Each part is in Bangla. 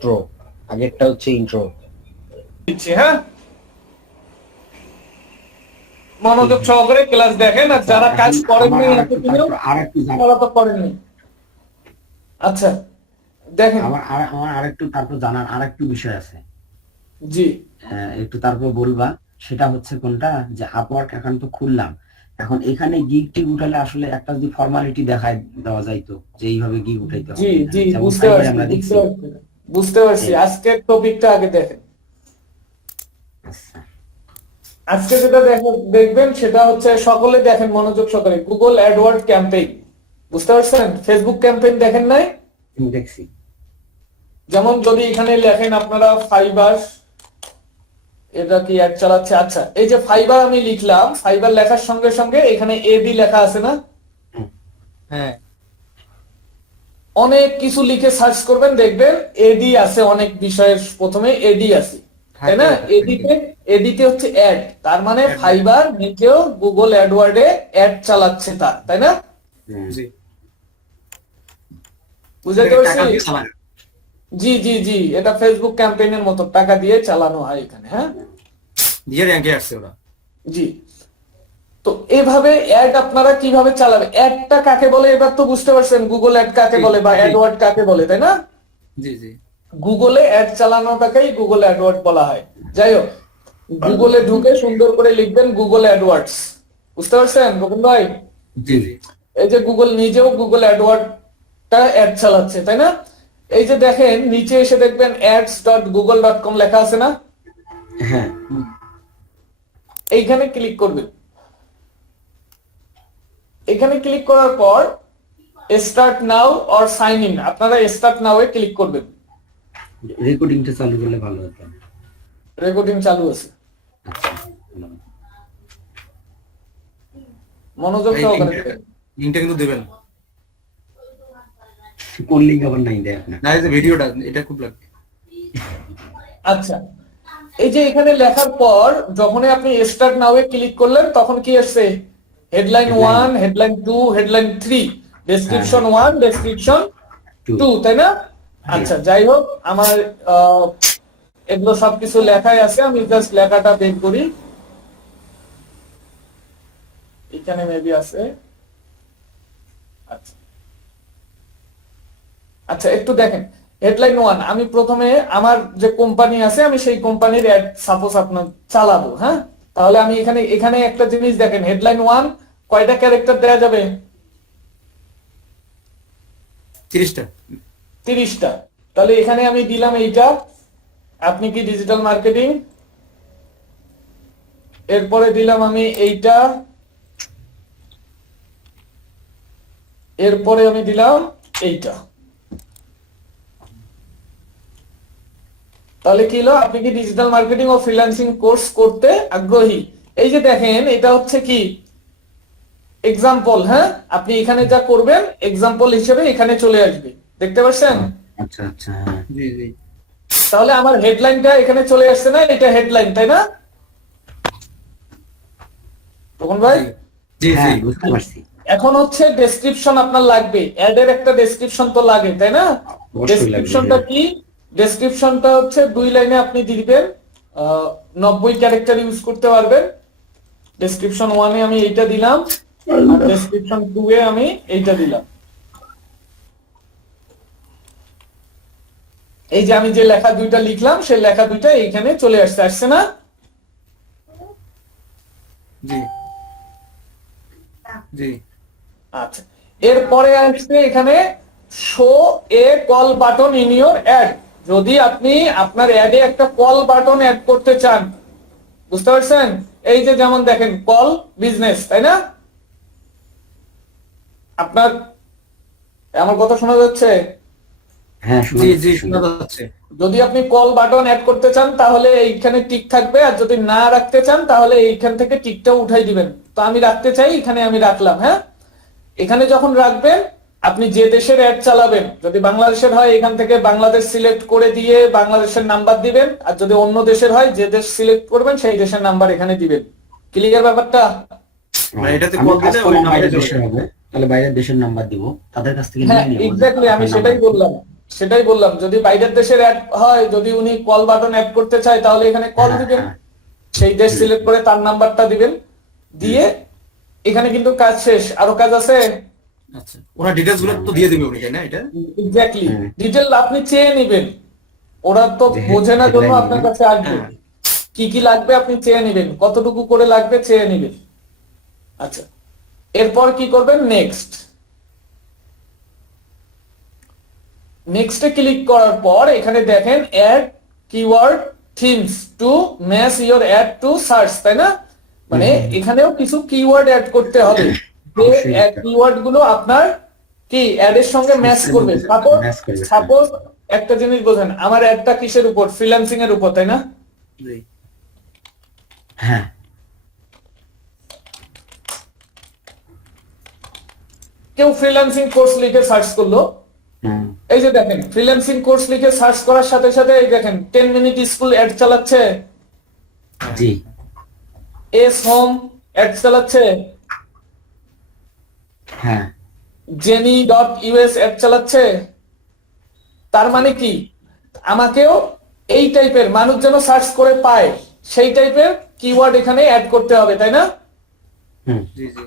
আউটরো, আগেরটা হচ্ছে ইন্ট্রো। হ্যাঁ, মনোযোগ সহকারে ক্লাস দেখেন, আর যারা কাজ করেননি তারা তো করেননি। আচ্ছা দেখেন, আমার আরেকটু তারপর জানার আরেকটু বিষয় আছে। জি একটু তারপর বলবা, সেটা হচ্ছে কোনটা, যে আপওয়ার্ক অ্যাকাউন্ট তো খুললাম, এখন এখানে গিগ টিগ উঠালে আসলে একটা যদি ফর্মালিটি দেখায় দেওয়া যাইতো যে এইভাবে গিগ উঠাইতে জি হবে, জি যেমন বুঝতে ফাইবারে পারছি, আমরা দেখছি। বুঝতে পারছি। এই, আজকের টপিকটা আগে দেখেন। আচ্ছা, আজকে যেটা দেখবেন সেটা হচ্ছে, সকলে দেখেন মনোযোগ সহকারে, গুগল অ্যাডওয়ার্ড ক্যাম্পেইন। বুঝতে পারছেন? ফেসবুক ক্যাম্পেইন দেখেন নাই? আমি দেখছি। যেমন যদি এখানে লেখেন আপনারা ফাইবার, এটা কি অ্যাড চালাচ্ছে? আচ্ছা, এই যে ফাইবার আমি লিখলাম, ফাইবার লেখার সঙ্গে সঙ্গে এখানে এডি লেখা আছে না? হ্যাঁ, অনেক কিছু লিখে সার্চ করবেন, দেখবেন এডি আছে, অনেক বিষয়ের প্রথমে এডি আছে, তাই না? এডিতে হচ্ছে অ্যাড, তার মানে ফাইবার নিজেও গুগল অ্যাডওয়ার্ডে অ্যাড চালাচ্ছে তার, তাই না? জি, বুঝতে পারছি? জি জি জি, এটা ফেসবুক ক্যাম্পেইনের মতো টাকা দিয়ে চালানো হয় এখানে। হ্যাঁ, দিয়ে র্যাঙ্কে আসছে ওরা। জি। তো এভাবে অ্যাড আপনারা কিভাবে চালাবে? অ্যাডটা কাকে বলে এবার তো বুঝতে পারছেন, গুগল অ্যাড কাকে বলে বা অ্যাডওয়ার্ড কাকে বলে, তাই না? জি জি, গুগলে অ্যাড চালানোটাকেই গুগল অ্যাডওয়ার্ড বলা হয়। যাই হোক, গুগলে ঢুকে সুন্দর করে লিখবেন গুগল অ্যাডওয়ার্ডস। বুঝতে পারছেন গোবিন্দ ভাই? জি জি, এই যে গুগল নিজেও গুগল অ্যাডওয়ার্ডটা অ্যাড চালাচ্ছে, তাই না? এই যে দেখেন নিচে এসে দেখবেন ads.google.com লেখা আছে না? হ্যাঁ, এইখানে ক্লিক করবেন। এখানে ক্লিক করার পর start now or sign in, আপনারা স্টার্ট নাও এ ক্লিক করবেন। রেকর্ডিংটা চালু করলে ভালো হতো। রেকর্ডিং চালু আছে, আচ্ছা, ভালো। মনোযোগ সহকারে দেখেন। লিংকটা কিন্তু দেবেন কোন লিঙ্ক আবার নাই দেয় আপনার? না, এই যে ভিডিওটা, এটা খুব লাগবে। আচ্ছা, এই যে এখানে লেখার পর যখনই আপনি স্টার্ট নাও এ ক্লিক করলেন, তখন কি আসছে? Headline 1, headline 2, headline 3, description 1, description 2, তাই না? আচ্ছা, যাই হোক, আমার এগুলো সবকিছু লেখাই আছে, আমি জাস্ট লেখাটা বের করি। এখানে মেবি আছে। আচ্ছা আচ্ছা, একটু দেখেন। হেডলাইন 1, আমি প্রথমে আমার যে কোম্পানি আছে, আমি সেই কোম্পানির অ্যাড সাপোজ আপনার চালাবো। হ্যাঁ, তাহলে আমি এখানে এখানে একটা জিনিস দেখেন, হেডলাইন 1 কয়টা ক্যারেক্টার দেয়া যাবে? 30টা। 30টা। তাহলে এখানে আমি দিলাম এইটা, আপনি কি ডিজিটাল মার্কেটিং, এরপরে দিলাম আমি এইটা, এরপরে আমি দিলাম এইটা। তাহলে কি হলো? আপনি কি ডিজিটাল মার্কেটিং ও ফ্রিল্যান্সিং কোর্স করতে আগ্রহী? এই যে দেখেন, এটা হচ্ছে কি এক্সাম্পল। হ্যাঁ, আপনি এখানে যা করবেন এক্সাম্পল হিসেবে এখানে চলে আসবে, দেখতে পাচ্ছেন? আচ্ছা আচ্ছা, জি জি, তাহলে আমার হেডলাইনটা এখানে চলে আসছে না? এটা হেডলাইন, তাই না তখন ভাই? জি জি, হ্যাঁ বুঝতে পারছি। এখন হচ্ছে ডেসক্রিপশন আপনার লাগবে, অ্যাডের একটা ডেসক্রিপশন তো লাগে, তাই না? অবশ্যই লাগবে, ডেসক্রিপশনটা হ্যাঁ। কি? ডেসক্রিপশনটা হচ্ছে 2 লাইনে আপনি দিয়ে দিবেন, 90 ক্যারেক্টার ইউজ করতে পারবেন। ডেসক্রিপশন 1 এ আমি এইটা দিলাম, আর ডেসক্রিপশন 2 এ আমি এইটা দিলাম। এই যে আমি যে লেখা দুইটা লিখলাম, সেই লেখা দুইটা এইখানে চলে আসছে, আসছে না? জি জি, আচ্ছা, এরপরে আসছে এখানে show a call button in your ad. যদি আপনি আপনার অ্যাডে একটা কল বাটন অ্যাড করতে চান, বুঝতে পারছেন? এই যে যেমন দেখেন কল বিজনেস, তাই না? আপনার আমার কথা শোনা যাচ্ছে? হ্যাঁ, জি জি, শোনা যাচ্ছে। যদি আপনি কল বাটন অ্যাড করতে চান তাহলে এইখানে টিক থাকবে, আর যদি না রাখতে চান তাহলে এইখান থেকে টিকটা উঠাই দিবেন। তো আমি রাখতে চাই, এখানে আমি রাখলাম। হ্যাঁ, এখানে যখন রাখবেন, আপনি যে দেশের অ্যাড চালাবেন, যদি বাংলাদেশের হয় এখান থেকে বাংলাদেশ সিলেক্ট করে দিয়ে বাংলাদেশের নাম্বার দিবেন, আর যদি অন্য দেশের হয় যে দেশ সিলেক্ট করবেন সেই দেশের নাম্বার এখানে দিবেন। ক্লিয়ার ব্যাপারটা? মানে এটাতে আমি কল কাজ দিলে ওই করলাম নাম্বারে বাইরের দেশের হবে, তাহলে বাইরের দেশের নাম্বার দিব, তাদের কাছ থেকে হ্যাঁ নিয়ে নিব। এক্স্যাক্টলি, আমি সেটাই বললাম। সেটাই বললাম, যদি বাইরের দেশের অ্যাড হয়, যদি উনি কল বাটন অ্যাড করতে চায় তাহলে এখানে কল দিবেন, সেই দেশ সিলেক্ট করে তার নাম্বারটা দিবেন, দিয়ে এখানে কিন্তু কাজ শেষ। আরো কাজ আছে। আচ্ছা, ওরা ডিটেইলস গুলো তো দিয়ে দিবে উনি, তাই না? এটা এক্স্যাক্টলি, ডিটেল আপনি চেয়ে নেবেন, ওরা তো বোঝে না জন্য আপনার কাছে আসবে। কি কি লাগবে আপনি চেয়ে নেবেন, কতটুকু করে লাগবে চেয়ে নেবেন। আচ্ছা, এরপর কি করবেন, নেক্সট। নেক্সটে ক্লিক করার পর এখানে দেখেন add keyword themes to match your ad to search, তাই না? মানে এখানেও কিছু কিওয়ার্ড অ্যাড করতে হবে, যে কিওয়ার্ড গুলো আপনার কি অ্যাড এর সঙ্গে ম্যাচ করবে। সাপোজ একটা জিনিস বোঝেন, আমার অ্যাডটা কিসের উপর, ফ্রিল্যান্সিং এর উপর, তাই না? জি। হ্যাঁ, কেউ ফ্রিল্যান্সিং কোর্স লিখে সার্চ করলো, এই যে দেখেন ফ্রিল্যান্সিং কোর্স লিখে সার্চ করার সাথে সাথে এই দেখেন 10 মিনিট স্কুল অ্যাড চালাচ্ছে, জি, এস হোম অ্যাড চালাচ্ছে, হ্যাঁ, jenny.us অ্যাড চালাচ্ছে। তার মানে কি, আমাকেও এই টাইপের মানুষ যেন সার্চ করে পায় সেই টাইপের কিওয়ার্ড এখানে অ্যাড করতে হবে, তাই না? জি জি।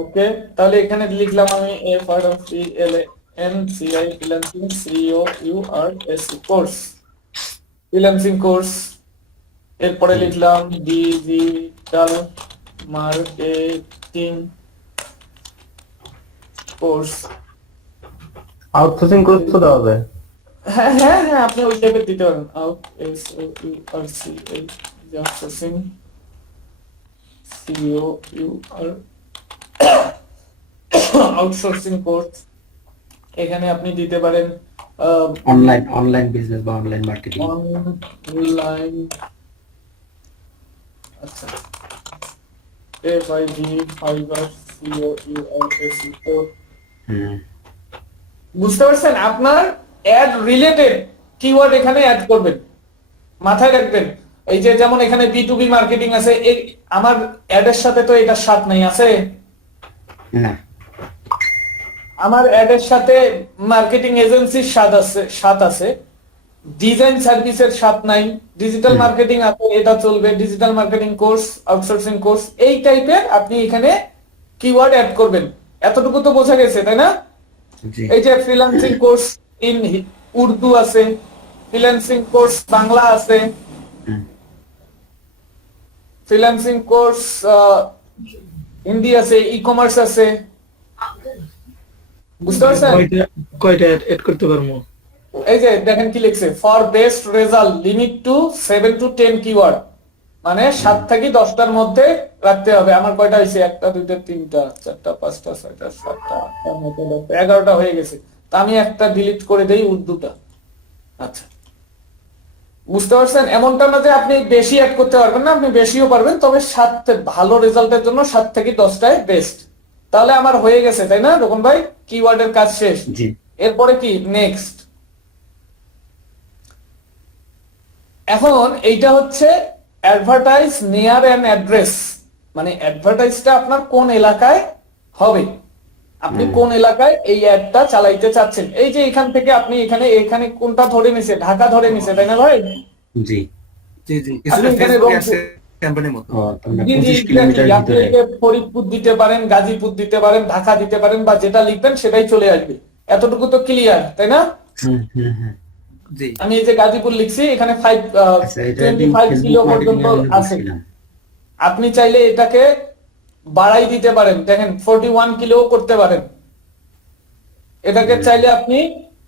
ওকে, তাহলে এখানে লিখলাম আমি FREELANCI freelancing COURS course, freelancing course. এরপরে লিখলাম digital marketing course. Outsourcing course তো দেওয়া হবে। হ্যাঁ হ্যাঁ হ্যাঁ, আপনি ওই টাইপের দিতে পারেন, আউটসোর্সিং COUR আউটসোর্সিং কোর্স। এখানে আপনি দিতে পারেন অনলাইন বিজনেস বা অনলাইন মার্কেটিং। অনলাইন, আচ্ছা, ফাইবার COURS। বুঝতে পারছেন? আপনার অ্যাড রিলেটেড কিওয়ার্ড এখানে অ্যাড করবেন, মাথায় রাখবেন। এই যে যেমন এখানে B2B মার্কেটিং আছে, আমার অ্যাডের সাথে তো এটা সাথ নাই, আছে না, আমার অ্যাডের সাথে মার্কেটিং এজেন্সির সাথ আছে, ডিজাইন সার্ভিসের সাথ নাই, ডিজিটাল মার্কেটিং আছে, এটা চলবে, digital marketing course, outsourcing course, এই টাইপের আপনি এখানে কিওয়ার্ড অ্যাড করবেন। এতটুকু তো বোঝা গেছে, তাই না? এই যে ফ্রিল্যান্সিং কোর্স ইন উর্দু আছে, ফ্রিল্যান্সিং কোর্স বাংলা আছে, ফ্রিল্যান্সিং কোর্স হিন্দি আছে, ই কমার্স আছে। বুঝতে পারছেন? কয়টা এড করতে পারবো? এই যে দেখেন কি লিখছে, for best result limit to 7 to 10 keyword, মানে 7 থেকে 10টার মধ্যে রাখতে হবে। আমার কয়টা হয়েছে, 1টা 2টা 3টা 4টা 5টা 6টা 7টা 8টা 9টা 10টা 11টা হয়ে গেছে। তা আমি একটা ডিলিট করে দেই, উর্দুটা। আচ্ছা, বুঝতে পারছেন? এমনটা না যে আপনি বেশি অ্যাড করতে পারবেন না, আপনি বেশিও পারবেন, তবে 7 ভালো রেজাল্টের জন্য 7 থেকে 10টায় বেস্ট। তাহলে আমার হয়ে গেছে, তাই না রকম ভাই? কিওয়ার্ডের কাজ শেষ। এরপরে কি, নেক্সট। এখন এইটা হচ্ছে অ্যাডভার্টাইজ নিয়ার অ্যান অ্যাড্রেস, মানে অ্যাডভার্টাইজটা আপনার কোন এলাকায় হবে, আপনি কোন এলাকায় এই অ্যাডটা চালাইতে চাচ্ছেন। এই যে এখান থেকে আপনি এখানে কোনটা ধরে নিছে, ঢাকা ধরে নিছে, তাই না ভাই? জি জি জি, কিছুটা ফেসবুক আছে ক্যাম্পেইনের মতো। জি জি, আপনি ফরিদপুর দিতে পারেন, গাজীপুর দিতে পারেন, ঢাকা দিতে পারেন, বা যেটা লিখবেন সেটাই চলে আসবে। এতটুকু তো ক্লিয়ার, তাই না? আমি এই যে গাজীপুর লিখছি, এখানে 25 কিলো পর্যন্ত আছে। আপনি চাইলে এটাকে বাড়াই দিতে পারেন, দেখেন 41 কিলো করতে পারেন। এটাকে চাইলে আপনি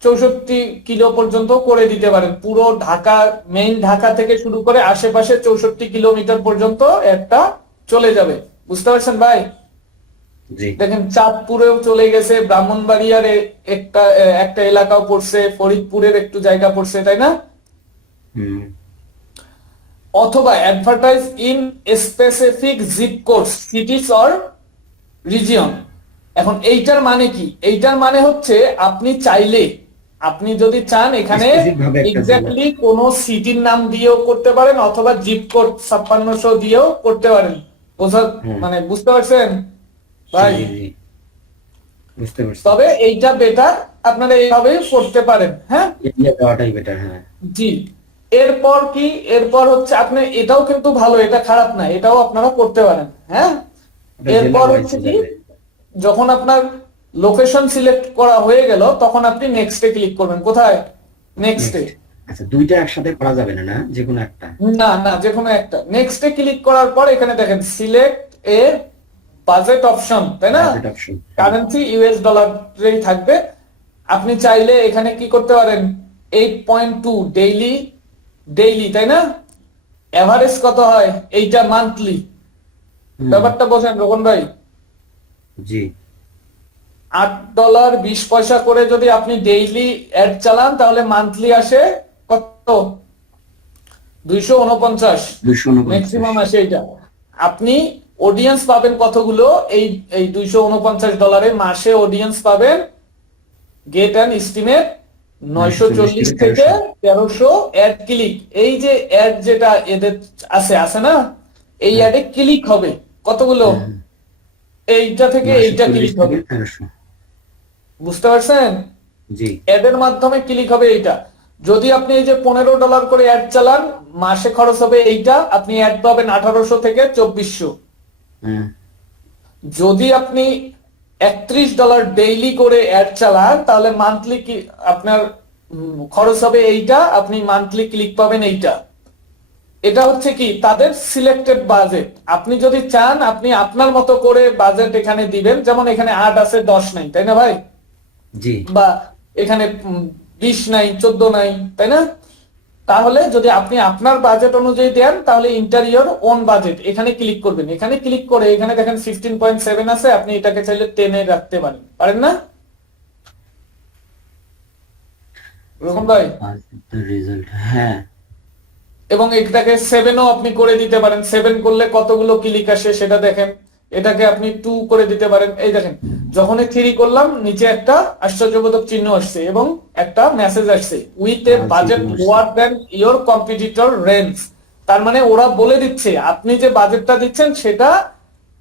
64 কিলো পর্যন্ত করে দিতে পারেন। পুরো ঢাকা, মেইন ঢাকা থেকে শুরু করে আশেপাশে 64 কিলোমিটার পর্যন্ত একটা চলে যাবে। বুঝতে পারছেন ভাই? দেখেন চাঁদপুরেও চলে গেছে, ব্রাহ্মণবাড়িয়ার একটা এলাকাও পড়ছে, ফরিদপুরের একটু জায়গা পড়ছে, তাই না? অথবা advertise in specific zip code, cities or region. এখন এইটার মানে কি? এইটার মানে হচ্ছে আপনি চাইলে, আপনি যদি চান এখানে এক্স্যাক্টলি কোন সিটির নাম দিয়েও করতে পারেন, অথবা জিপ কোড 5600 দিয়েও করতে পারেন। মানে বুঝতে পারছেন ভাই? বুঝতে পারছি। তবে এইটা বেটার, আপনারা এইভাবে করতে পারেন। হ্যাঁ, এরিয়া দেওয়াটাই বেটার। হ্যাঁ, জি। এরপর কি, এরপর হচ্ছে আপনি এটাও কিন্তু ভালো, এটা খারাপ না, এটাও আপনারা করতে পারেন। হ্যাঁ, এটা জেলা এরপর ওয়াইজ হচ্ছে কি, যাবে। যখন আপনার লোকেশন সিলেক্ট করা হয়ে গেল তখন আপনি নেক্সটে ক্লিক করবেন। কোথায়? নেক্সটে। নেক্সট। আচ্ছা, দুইটা একসাথে করা যাবে না, না যে কোনো একটা? না না, যে কোনো একটা। নেক্সটে ক্লিক করার পর এখানে দেখেন সিলেক্ট এ বাজেট অপশন, তাই না? Budget option. কারেন্সি ইউএস ডলারেই থাকবে। আপনি চাইলে এখানে কি করতে পারেন, 8.2 ডেইলি, ডেইলি তাই না? এভারেজ কত হয় এইটা মান্থলি। ব্যাপারটা বোঝেন রোহন ভাই? জি। $8.20 করে যদি আপনি ডেইলি অ্যাড চালান তাহলে মান্থলি আসে কত? 249 ম্যাক্সিমাম আসে এটা। আপনি অডিয়েন্স পাবেন কতগুলো? এই $249 মাসে অডিয়েন্স পাবেন, গেট অ্যান এস্টিমেট 940 থেকে 1300 অ্যাড ক্লিক। এই যে অ্যাড যেটা এদের আছে না, এই অ্যাডে ক্লিক হবে কতগুলো? এইটা থেকে এইটা ক্লিক হবে। বুঝতে পারছেন? জি। অ্যাডের মাধ্যমে ক্লিক হবে এইটা। যদি আপনি এই যে $15 করে অ্যাড চালান, মাসে খরচ হবে এইটা, আপনি অ্যাড পাবেন 1800 থেকে 2400। যদি আপনি $31 ডেইলি করে অ্যাড চালান তাহলে মান্থলি কি আপনার খরচ হবে এইটা, আপনি মান্থলি ক্লিক পাবেন এইটা। এটা হচ্ছে কি তাদের সিলেক্টেড বাজেট। আপনি যদি চান আপনি আপনার মতো করে বাজেট এখানে দিবেন, যেমন এখানে 8 আছে 10 নাই, তাই না ভাই? জি। বা এখানে 20 নাই 14 নাই, তাই না? তাহলে যদি আপনি আপনার বাজেট অনুযায়ী দেন তাহলে ইন্টারিয়র ওন বাজেট এখানে ক্লিক করবেন। এখানে ক্লিক করে এখানে দেখেন 15.7 আছে, আপনি এটাকে চাইলে 10 এ রাখতে পারেন, পারেন না রকম ভাই? রেজাল্ট, হ্যাঁ। এবং এটাকে 7 ও আপনি করে দিতে পারেন। 7 করলে কতগুলো ক্লিক আসে সেটা দেখেন। এটাকে আপনি 2 করে দিতে পারেন। এই দেখেন, যখনই 3 করলাম নিচে একটা আশ্চর্যবোধক চিহ্ন আসছে এবং একটা মেসেজ আসছে, with a budget lower than your competitor range. তার মানে ওরা বলে দিচ্ছে আপনি যে বাজেটটা দিচ্ছেন সেটা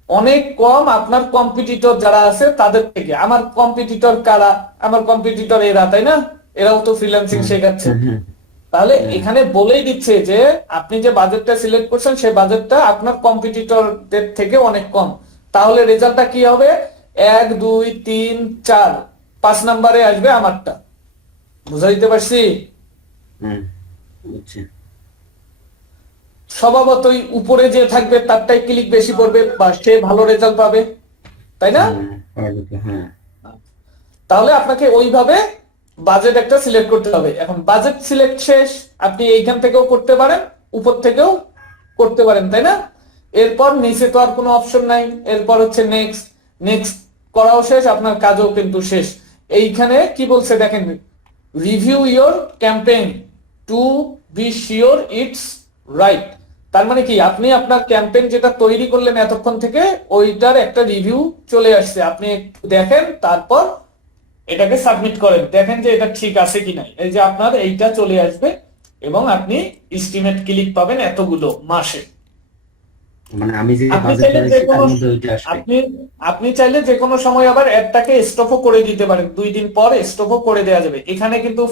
অনেক কম আপনার কম্পিটিটর যারা আছে তাদের থেকে। আমার কম্পিটিটর কারা? আমার কম্পিটিটর এরা, তাই না? এরাও তো ফ্রিল্যান্সিং শেখাচ্ছে। তাহলে এখানে বলেই দিচ্ছে যে আপনি যে বাজেটটা সিলেক্ট করছেন সেই বাজেটটা আপনার কম্পিটিটরদের থেকে অনেক কম। তাহলে রেজাল্টটা কি হবে? 1 2 3 4 5 নম্বরে আসবে আমারটা। বুঝাইতে পারছি? স্বভাবতই উপরে যে থাকবে তারটাই ক্লিক বেশি পড়বে বা সে ভালো রেজাল্ট পাবে, তাই না? তাহলে আপনাকে ওইভাবে বাজেট একটা সিলেক্ট করতে হবে। এখন বাজেট সিলেক্ট শেষ, আপনি এইখান থেকেও করতে পারেন, উপর থেকেও করতে পারেন, তাই না? এরপর নিচে তো আর কোনো অপশন নাই। এরপর হচ্ছে নেক্সট। নেক্সট করাও শেষ, আপনার কাজও কিন্তু শেষ। এইখানে কি বলছে দেখেন, review your campaign two be sure it's right. তার মানে কি আপনি আপনার ক্যাম্পেইন যেটা তৈরি করলেন এতক্ষণ থেকে ওইটার একটা রিভিউ চলে আসছে, আপনি একটু দেখেন, তারপর এটাকে সাবমিট করেন, দেখেন যে এটা ঠিক আছে কিনা। এই যে আপনার এইটা চলে আসবে এবং আপনি এস্টিমেট ক্লিক পাবেন এতগুলো মাসে। মানে আমি যে আপনি বাজেট চাইলে করেছি তার মধ্যে ওইটা আসবে। আপনি চাইলে যে কোনো সময় আবার অ্যাডটাকে স্টপও করে দিতে পারেন, 2 দিন পর স্টপও করে দেওয়া যাবে। এখানে কিন্তু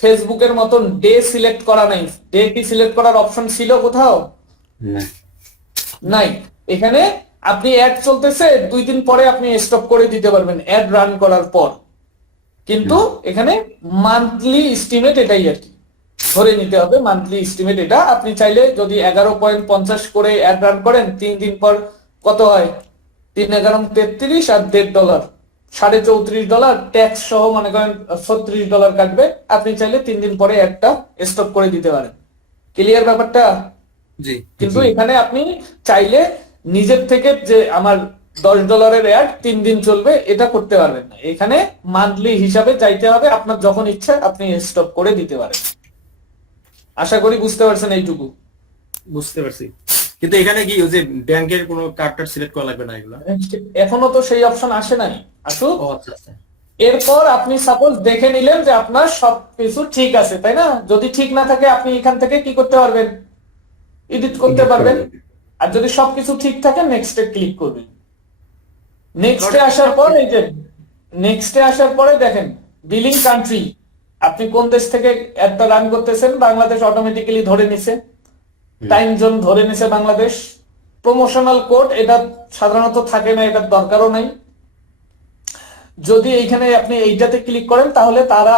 ফেসবুকের মতন ডে সিলেক্ট করা নাই। ডে কি সিলেক্ট করার অপশন ছিল কোথাও? না, নাই। এখানে আপনি অ্যাড চলতেছে 2 দিন পরে আপনি স্টপ করে দিতে পারবেন অ্যাড রান করার পর। কিন্তু এখানে মান্থলি এস্টিমেট এটাই আর কি ধরে নিতে হবে। মান্থলি এস্টিমেট এটা আপনি চাইলে যদি 11.50 করে অ্যাড রান করেন 3 দিন পর কত হয়? 3 11 33 আর $1.5 $34.5 ট্যাক্স সহ মনে করেন $36 কাটবে। আপনি চাইলে 3 দিন পরে অ্যাডটা স্টপ করে দিতে পারেন। ক্লিয়ার ব্যাপারটা? জি। কিন্তু এখানে আপনি চাইলে নিজের থেকে যে আমার $10 অ্যাড 3 দিন চলবে এটা করতে পারবেন না। এখানে মান্থলি হিসাবে চাইতে হবে, আপনার যখন ইচ্ছা আপনি স্টপ করে দিতে পারেন। আশা করি বুঝতে পারছেন এইটুকু। বুঝতে পারছি, কিন্তু এখানে কি ওই যে ব্যাংকের কোনো কার্ড সিলেক্ট করা লাগবে না এগুলা? এখনো তো সেই অপশন আসে নাই, আসুক। ও আচ্ছা আচ্ছা। এরপর আপনি সাপোজ দেখে নিলেন যে আপনার সবকিছু ঠিক আছে, তাই না? যদি ঠিক না থাকে আপনি এখান থেকে কি করতে পারবেন? এডিট করতে পারবেন। আর যদি সবকিছু ঠিক থাকে নেক্সটে ক্লিক করবেন। নেক্সটে আসার পর এই যে নেক্সটে আসার পরে দেখেন বিলিং কান্ট্রি, আপনি কোন দেশ থেকে অ্যাডটা রান করতেছেন, বাংলাদেশ অটোমেটিক্যালি ধরে নিছে, টাইম জোন ধরে নিছে বাংলাদেশ। প্রমোশনাল কোড এটা সাধারণত থাকে না, এটার দরকারও নাই। যদি এইখানে আপনি এইটাতে ক্লিক করেন তাহলে তারা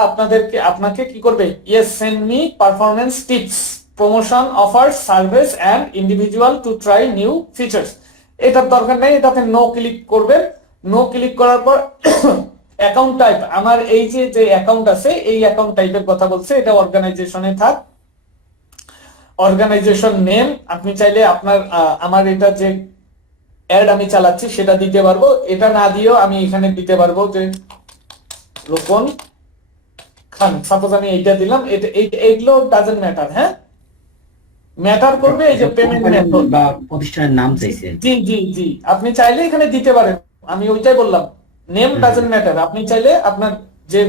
আপনাকে কি করবে, yes send me performance tips, promotion offer service and individual to try new features. এটার দরকার নেই, এটাতে নো ক্লিক করবেন। নো ক্লিক করার পর অ্যাকাউন্ট টাইপ, আমার এই যে অ্যাকাউন্ট আছে এই অ্যাকাউন্ট টাইপের কথা বলছে, এটা অর্গানাইজেশনে থাক। অর্গানাইজেশন নেম আপনি চাইলে আমার এটা যে অ্যাড আমি চালাচ্ছি সেটা দিতে পারবো, এটা না দিয়েও আমি এখানে দিতে পারবো যে রোপন খান, সাপোজ আমি এইটা দিলাম। এইগুলো ডাজন্ট ম্যাটার, হ্যাঁ ম্যাটার করবে এই যে পেমেন্ট মেথড বা প্রতিষ্ঠানের নাম চাইছেন। জি জি জি, আপনি চাইলে এখানে দিতে পারেন, আমি ওইটাই বললাম, নেম ডাজন্ট ম্যাটার। আপনি চাইলে আপনার যে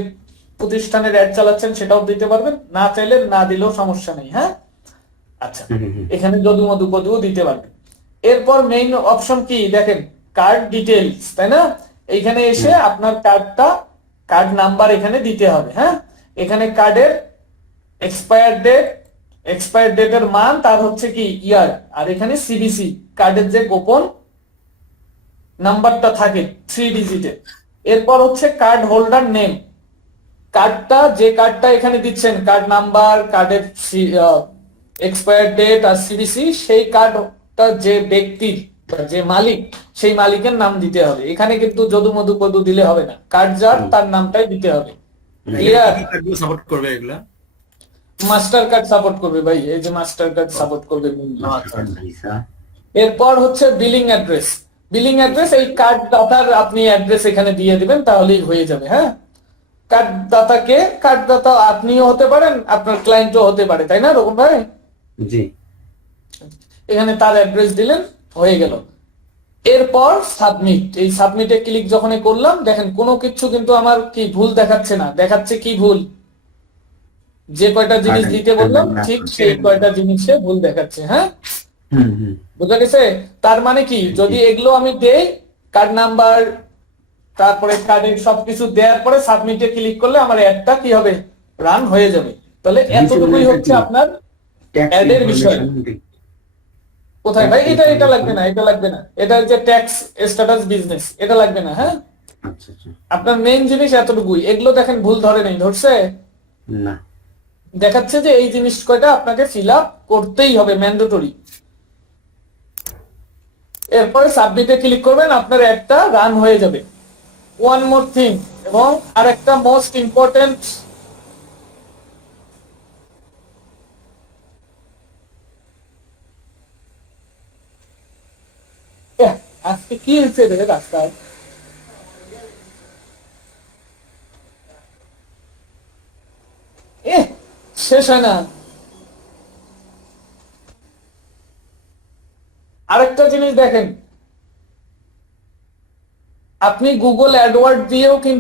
প্রতিষ্ঠানের অ্যাড চালাচ্ছেন সেটাও দিতে পারবেন, না চাইলে না দিলেও সমস্যা নেই। হ্যাঁ আচ্ছা, এখানে যদু মধু পদুও দিতে পারবেন। এরপর মেইন অপশন কি দেখেন, কার্ড ডিটেইলস, তাই না? এইখানে এসে আপনার কার্ড নাম্বার এখানে দিতে হবে। হ্যাঁ এখানে কার্ডের এক্সপায়ার ডেটের মান, তার হচ্ছে কি ইয়ার, আর এখানে সিবিসি কার্ডের যে গোপন নাম্বারটা থাকে 3 ডিজিটের। এরপর হচ্ছে কার্ড হোল্ডার নেম, যে কার্ডটা এখানে দিচ্ছেন, কার্ড নাম্বার, কার্ডের এক্সপায়ার ডেট আর সিবিসি, সেই কার্ডটা যে ব্যক্তির যে মালিক, সেই মালিকের নাম দিতে হবে। এখানে কিন্তু যদু মধু পদু দিলে হবে না, কার্ড যার তার নামটাই দিতে হবে। ক্লিয়ার? সাপোর্ট করবে এগুলা? মাস্টার কার্ড সাপোর্ট করবে ভাই, এই যে মাস্টার কার্ড সাপোর্ট করবে। এরপর হচ্ছে বিলিং অ্যাড্রেস। বিলিং অ্যাড্রেস এই কার্ড দাতার আপনি অ্যাড্রেস এখানে দিয়ে দিবেন, তাহলেই হয়ে যাবে। হ্যাঁ কার্ড দাতা আপনিও হতে পারেন, আপনার ক্লায়েন্টও হতে পারে, তাই না রকম ভাই? জি। এখানে তার অ্যাড্রেস দিলেন, হয়ে গেল। এরপর সাবমিট, এই সাবমিটে ক্লিক যখন করলাম দেখেন কোনো কিছু কিন্তু আমার কি ভুল দেখাচ্ছে না, দেখাচ্ছে কি ভুল, যে কয়টা জিনিস দিতে বললাম ঠিক সেই কয়টা জিনিসে ভুল দেখাচ্ছে। হ্যাঁ বুঝা গেছে? তার মানে কি, যদি এগুলো আমি দেই, কার্ড নাম্বার তারপরে কার্ডের সবকিছু দেওয়ার পরে সাবমিটে ক্লিক করলে আমার অ্যাডটা কি হবে, রান হয়ে যাবে। তাহলে এতটুকুই হচ্ছে আপনার অ্যাডের বিষয়। কোথায় ভাই? এটা লাগবে না, এটা লাগবে না, এটা যে ট্যাক্স স্ট্যাটাস বিজনেস, এটা লাগবে না। হ্যাঁ আপনার মেইন জিনিস এতটুকুই। এগুলো দেখেন ভুল ধরে নেই, ধরছে না, দেখাচ্ছে যে এই জিনিস কয়টা আপনাকে ফিল আপ করতেই হবে, ম্যান্ডেটরি। এরপরে সাবমিটে ক্লিক করবেন, আপনার অ্যাডটা রান হয়ে যাবে। ওয়ান মোর থিং, এবং আরেকটা মোস্ট ইম্পর্টেন্ট, আজকে কি হয়েছে রে রাস্তায়? শেষ হয় না। আরেকটা জিনিস দেখেন, আপনি গুগল অ্যাডওয়ার্ড দিয়েও কিন্তু